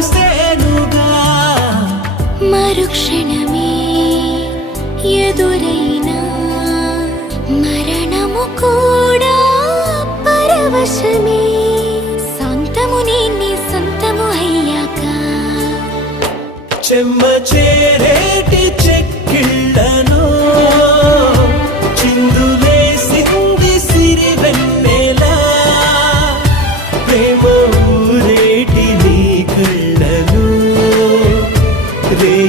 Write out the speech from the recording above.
ముగిసేనుగా మరుక్షణమే ఎదురైనా మరణము కూడా పరవశమే సొంతము నీ సొంతము అయ్యాక చెమ్మ చేరేటి చెక్కిళ్ళను